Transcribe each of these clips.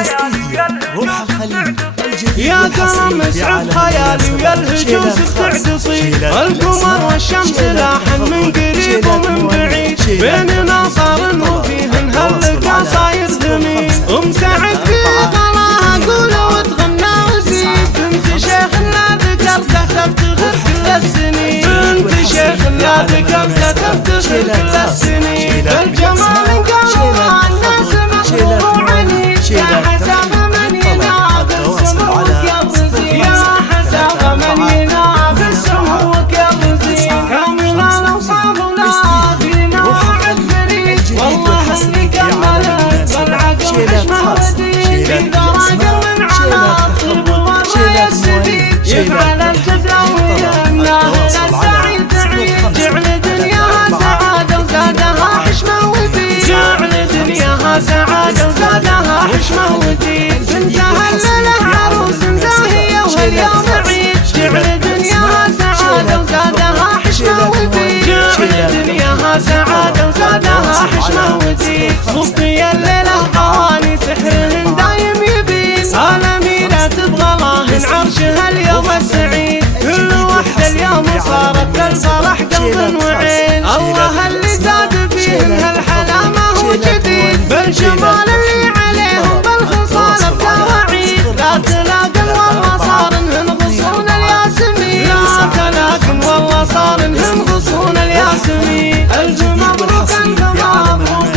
استديو روح الخليج يا قمر مسعف خيالي ويا الهجوس بتعتصي القمر والشمس لاحن من قريب ومن بعيد بيننا صار وفيهن هاللقا صاير جميل سعد في غلاها قول وتغنى وزيد بنت شيخ لا ذكرته تفتخر كل السنين بنت شيخ لا ذكرته تفتخر كل السنين الجمال قالوا الناس مخلوق عنيد يا حسب من ينافس سموك يا الرزين يا حسب من ينافس سموك يا الرزين كامل الاوصاف ونادينا وعد فريد والله اللي كملت والعقل حشمه ودين بدراجل من على الطيب والراي السديد يفعل الجزاوية الناهل السعيد سعيد جعل دنياها سعادة وزادها حشمه ودين جعل دنياها سعادة وزادها حشمه ودين بنتها الملح عروس زاهية واليوم عيد جعل دنياها سعادة وزادها حشمه ودين جعل دنياها سعادة وزادها حشمه ودين صفي الليلة قواني سحرهن دايم يبين عالمينة تبغى لاهن عرشها اليوم السعيد كل وحدة اليوم صارت للفرح قلب وعين الله اللي زاد فيهن هالحلا ما هو جديد بالجمال اللي عليهم بالخصال بتواعيد لا تلاقن والله صار انهن غصون الياسمين لا تلاقن والله صار انهن غصون الياسمين الف مبروك انت مبروك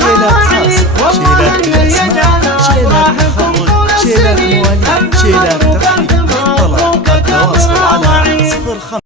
الرواعيد والله ان يجعل افراحكم طول السنين الف مبروك انت مبروك الرواعيد